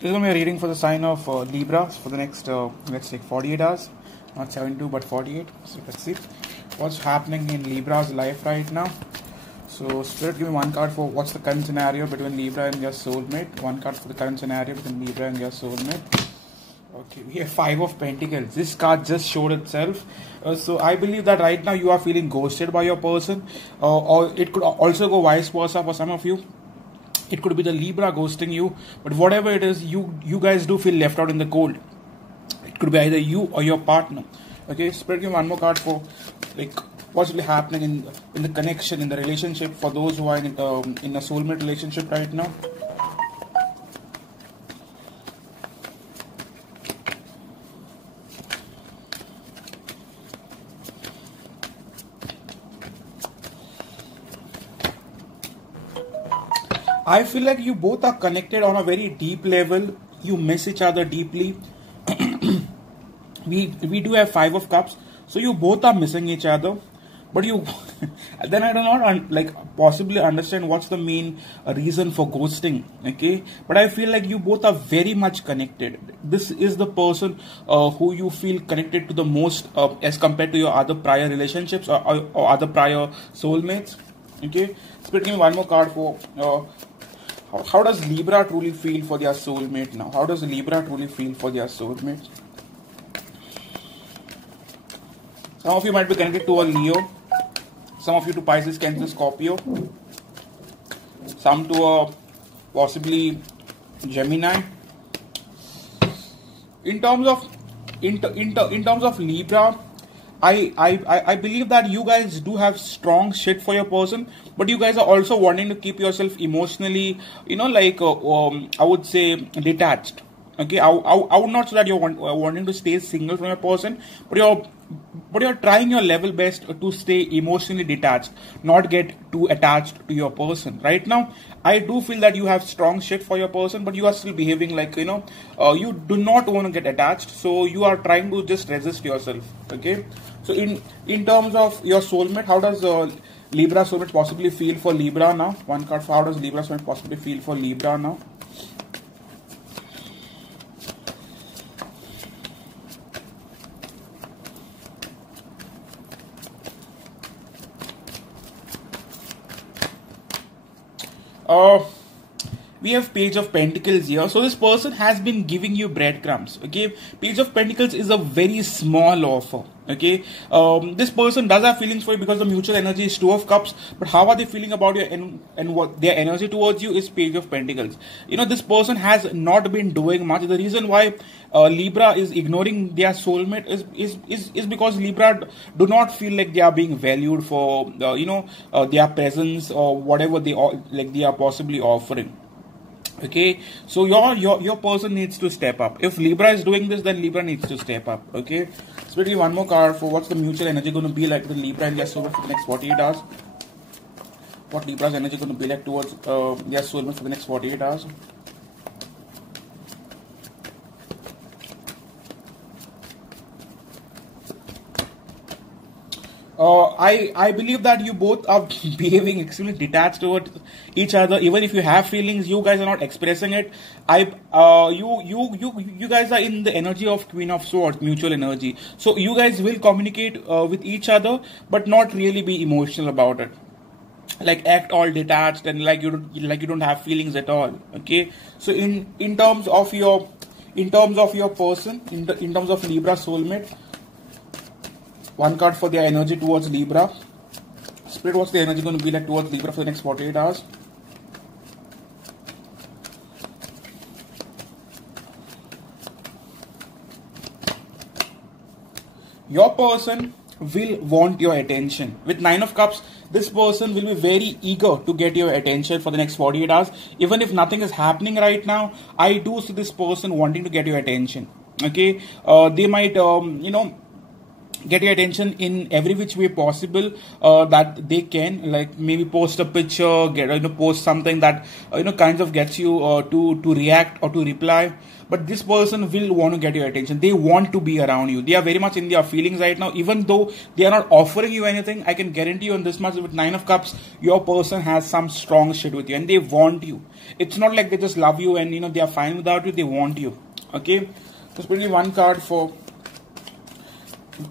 This is going to be a reading for the sign of Libra for the next, let's take 48 hours. Not 72, but 48. So let's see what's happening in Libra's life right now. So Spirit, give me one card for what's the current scenario between Libra and your soulmate. One card for the current scenario between Libra and your soulmate. Okay, we have 5 of Pentacles. This card just showed itself. So I believe that right now you are feeling ghosted by your person. Or it could also go vice versa for some of you. It could be the Libra ghosting you. But whatever it is, you guys do feel left out in the cold. It could be either you or your partner. Okay, Spirit, give me one more card for like what's really happening in the connection, in the relationship for those who are in a soulmate relationship right now. I feel like you both are connected on a very deep level. You miss each other deeply. we do have 5 of Cups, so you both are missing each other. But you, then I do not possibly understand what's the main reason for ghosting. Okay, but I feel like you both are very much connected. This is the person who you feel connected to the most as compared to your other prior relationships or other prior soulmates. Okay, Spirit, give me one more card for. How does Libra truly feel for their soulmate now? How does Libra truly feel for their soulmate? Some of you might be connected to a Leo. Some of you to Pisces, Cancer, Scorpio. Some to a possibly Gemini. In terms of Libra, I believe that you guys do have strong shit for your person, but you guys are also wanting to keep yourself emotionally, I would say detached. Okay, I would not say that you're wanting to stay single from your person, but you're trying your level best to stay emotionally detached, not get too attached to your person. Right now, I do feel that you have strong shit for your person, but you are still behaving like, you do not want to get attached, so you are trying to just resist yourself. Okay, so in terms of your soulmate, how does Libra soulmate possibly feel for Libra now? One card for how does Libra soulmate possibly feel for Libra now? We have Page of Pentacles here. So this person has been giving you breadcrumbs. Okay, Page of Pentacles is a very small offer. Okay, this person does have feelings for you because the mutual energy is 2 of Cups. But how are they feeling about you and what their energy towards you is Page of Pentacles. This person has not been doing much. The reason why Libra is ignoring their soulmate is because Libra do not feel like they are being valued for their presence or whatever they are possibly offering. Okay, so your person needs to step up. If Libra is doing this, then Libra needs to step up. Okay, so we one more card for what's the mutual energy going to be like with Libra and their soulmate for the next 48 hours. What Libra's energy going to be like towards their soulmate for the next 48 hours. I believe that you both are behaving extremely detached towards each other. Even if you have feelings, you guys are not expressing it. You guys are in the energy of Queen of Swords, mutual energy. So you guys will communicate with each other, but not really be emotional about it. Like act all detached and like you don't have feelings at all. Okay. So in terms of your person, in terms of Libra soulmate. One card for their energy towards Libra. Spirit, what's the energy going to be like towards Libra for the next 48 hours? Your person will want your attention. With 9 of Cups, this person will be very eager to get your attention for the next 48 hours. Even if nothing is happening right now, I do see this person wanting to get your attention. Okay, they might, get your attention in every which way possible that they can, like maybe post a picture, post something that kinds of gets you to react or to reply. But this person will want to get your attention. They want to be around you. They are very much in their feelings right now, even though they are not offering you anything. I can guarantee you on this much, with 9 of Cups, your person has some strong shit with you and they want you. It's not like they just love you and they are fine without you. They want you. Okay, so bring me one card for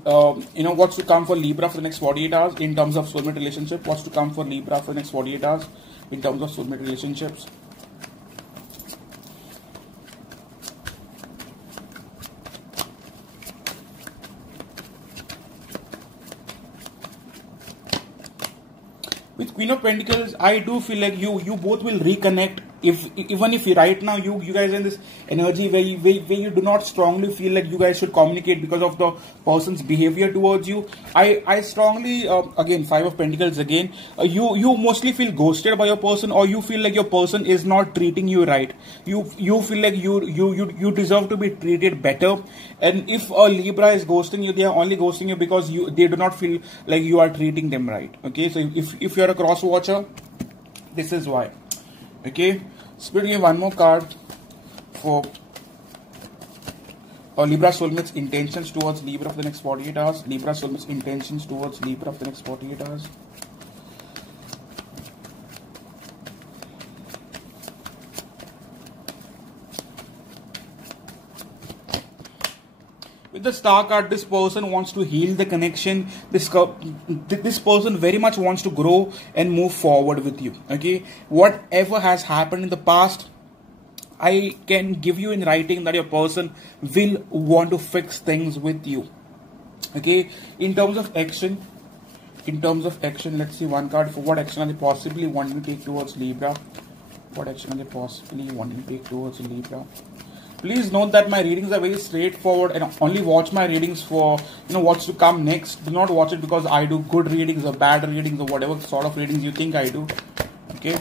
what's to come for Libra for the next 48 hours in terms of soulmate relationship. What's to come for Libra for the next 48 hours in terms of soulmate relationships. With Queen of Pentacles, I do feel like you both will reconnect. Even if right now you guys are in this energy where you do not strongly feel like you guys should communicate because of the person's behavior towards you. I strongly again, 5 of Pentacles again, you mostly feel ghosted by your person, or you feel like your person is not treating you right. You feel like you deserve to be treated better. And if a Libra is ghosting you, they are only ghosting you because they do not feel like you are treating them right. Okay, so if you're a cross watcher, this is why. Okay, Spirit, give me one more card for Libra soulmates intentions towards Libra for the next 48 hours. Libra soulmates intentions towards Libra for the next 48 hours. With the Star card, this person wants to heal the connection. This person very much wants to grow and move forward with you. Okay, whatever has happened in the past, I can give you in writing that your person will want to fix things with you. Okay, in terms of action, let's see one card for what action are they possibly wanting to take towards Libra. What action are they possibly wanting to take towards Libra? Please note that my readings are very straightforward, and only watch my readings for what's to come next. Do not watch it because I do good readings or bad readings or whatever sort of readings you think I do. Okay.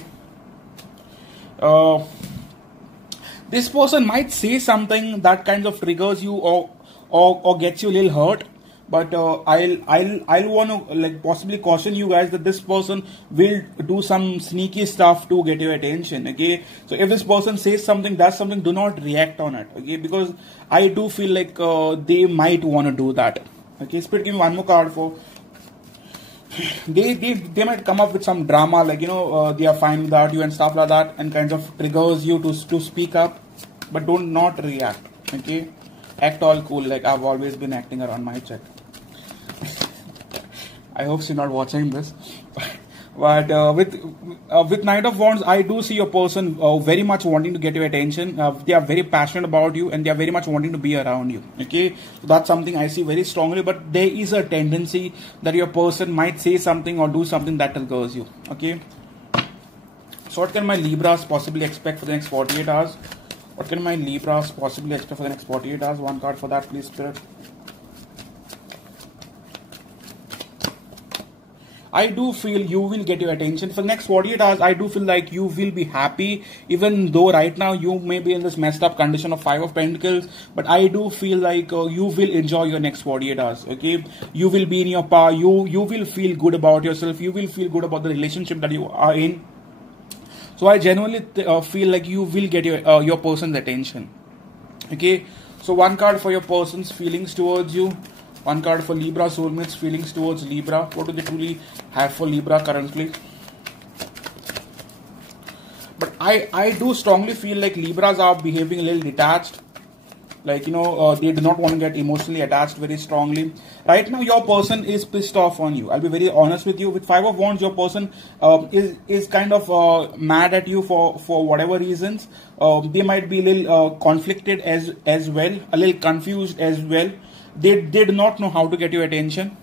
This person might say something that kind of triggers you or gets you a little hurt. But I'll want to like possibly caution you guys that this person will do some sneaky stuff to get your attention. Okay, so if this person says something, does something, do not react on it. Okay, because I do feel like they might want to do that. Okay, Spirit, give me one more card for. They might come up with some drama, like they are fine without you and stuff like that, and kind of triggers you to speak up, but do not react. Okay, act all cool like I've always been acting around my check. I hope she's not watching this. But with Knight of Wands, I do see your person very much wanting to get your attention. They are very passionate about you and they are very much wanting to be around you. Okay, so that's something I see very strongly. But there is a tendency that your person might say something or do something that triggers you. Okay, so what can my Libras possibly expect for the next 48 hours? What can my Libras possibly expect for the next 48 hours? One card for that, please, Spirit. I do feel you will get your attention for the next 48 hours. I do feel like you will be happy, even though right now you may be in this messed up condition of 5 of Pentacles. But I do feel like you will enjoy your next 48 hours. Okay, you will be in your power. You will feel good about yourself. You will feel good about the relationship that you are in. So I genuinely feel like you will get your person's attention. Okay, so one card for your person's feelings towards you. One card for Libra soulmates feelings towards Libra. What do they truly have for Libra currently? But I do strongly feel like Libras are behaving a little detached. Like, they do not want to get emotionally attached very strongly. Right now, your person is pissed off on you. I'll be very honest with you. With 5 of Wands, your person is kind of mad at you for whatever reasons. They might be a little conflicted as well, a little confused as well. They do not know how to get your attention.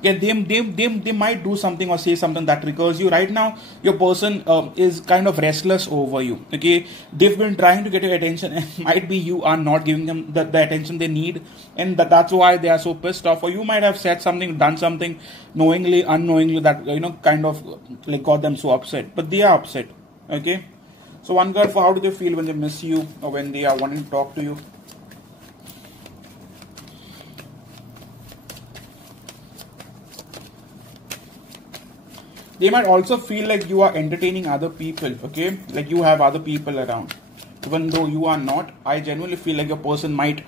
Okay, they might do something or say something that triggers you. Right now, your person is kind of restless over you. Okay, they've been trying to get your attention, and might be you are not giving them the attention they need, and that's why they are so pissed off. Or you might have said something, done something, knowingly, unknowingly, that kind of like got them so upset. But they are upset. Okay, so one card for how do they feel when they miss you or when they are wanting to talk to you. They might also feel like you are entertaining other people, okay, like you have other people around, even though you are not. I genuinely feel like your person might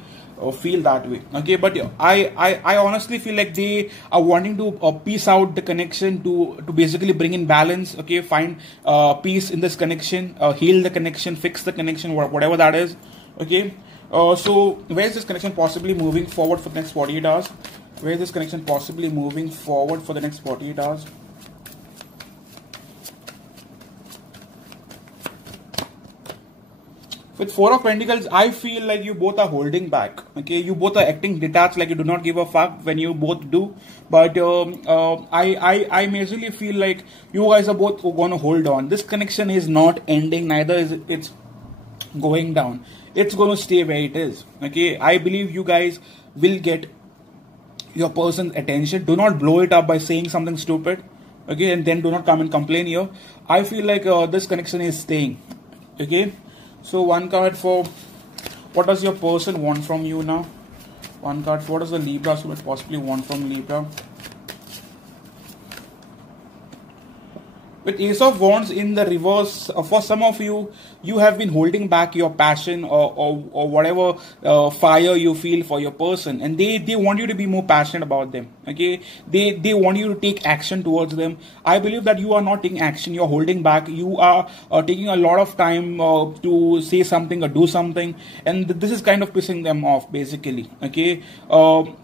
feel that way, okay. But I honestly feel like they are wanting to piece out the connection to basically bring in balance, okay, find peace in this connection, heal the connection, fix the connection, whatever that is, okay. So where is this connection possibly moving forward for the next 48 hours? Where is this connection possibly moving forward for the next 48 hours? With Four of Pentacles, I feel like you both are holding back. Okay, you both are acting detached, like you do not give a fuck when you both do. But I majorly feel like you guys are both going to hold on. This connection is not ending. Neither is it's going down. It's going to stay where it is. Okay, I believe you guys will get your person's attention. Do not blow it up by saying something stupid. Okay, and then do not come and complain here. I feel like this connection is staying. Okay. So one card for what does your person want from you now? One card for what does the Libra possibly want from Libra? With Ace of Wands in the reverse, for some of you, you have been holding back your passion or whatever fire you feel for your person, and they want you to be more passionate about them. Okay, they want you to take action towards them. I believe that you are not taking action. You are holding back. You are taking a lot of time to say something or do something, and this is kind of pissing them off, basically. Okay,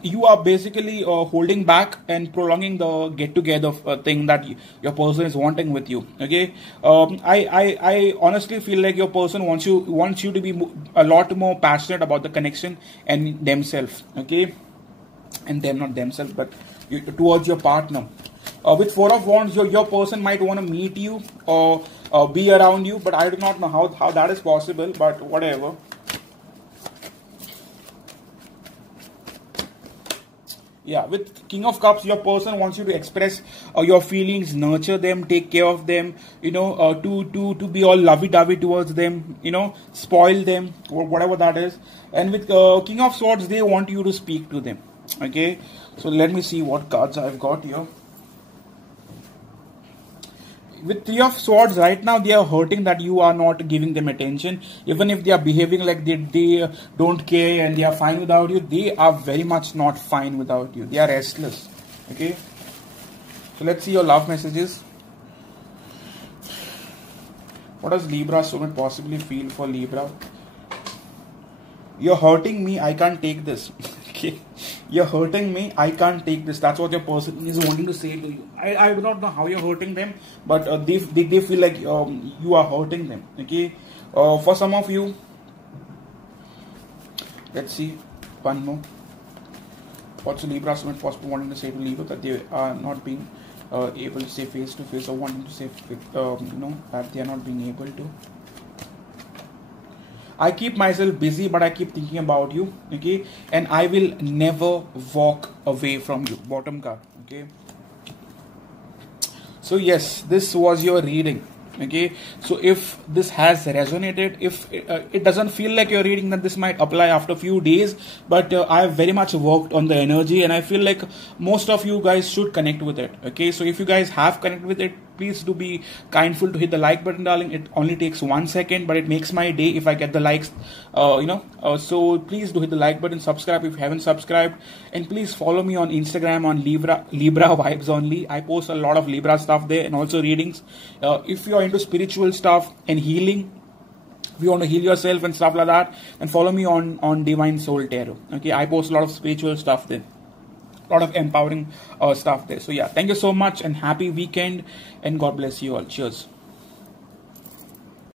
you are basically holding back and prolonging the get together thing that your person is wanting with you. Okay, I honestly feel like your person wants you to be a lot more passionate about the connection and themselves. Okay, and them, not themselves, but towards your partner. With Four of Wands, your person might want to meet you or be around you, but I do not know how that is possible, but whatever. Yeah, with King of Cups, your person wants you to express your feelings, nurture them, take care of them, you know, to be all lovey-dovey towards them, you know, spoil them, or whatever that is. And with King of Swords, they want you to speak to them. Okay, so let me see what cards I've got here. With Three of Swords, right now they are hurting that you are not giving them attention. Even if they are behaving like they don't care and they are fine without you, they are very much not fine without you. They are restless. Okay, so let's see your love messages. What does Libra soulmate possibly feel for Libra? You're hurting me, I can't take this. Okay, you're hurting me, I can't take this. That's what your person is wanting to say to you. I do not know how you're hurting them, but they feel like you are hurting them. Okay, for some of you, let's see one more. What's Libra soulmate possibly wanting to say to Libra that they are not being able to say face to face, or wanting to say you know, that they are not being able to? I keep myself busy, but I keep thinking about you, okay? And I will never walk away from you. Bottom card, okay? So yes, this was your reading, okay? So if this has resonated, if it doesn't feel like your reading, then this might apply after a few days. But I have very much worked on the energy, and I feel like most of you guys should connect with it, okay? So if you guys have connected with it, please do be kindful to hit the like button, darling. It only takes 1 second, but it makes my day if I get the likes, you know. So please do hit the like button, subscribe if you haven't subscribed, and please follow me on Instagram on Libra Vibes Only. I post a lot of Libra stuff there, and also readings. If you're into spiritual stuff and healing, if you want to heal yourself and stuff like that, then follow me on Divine Soul Tarot. Okay, I post a lot of spiritual stuff there. Lot of empowering stuff there. So yeah, thank you so much and happy weekend, and God bless you all. Cheers.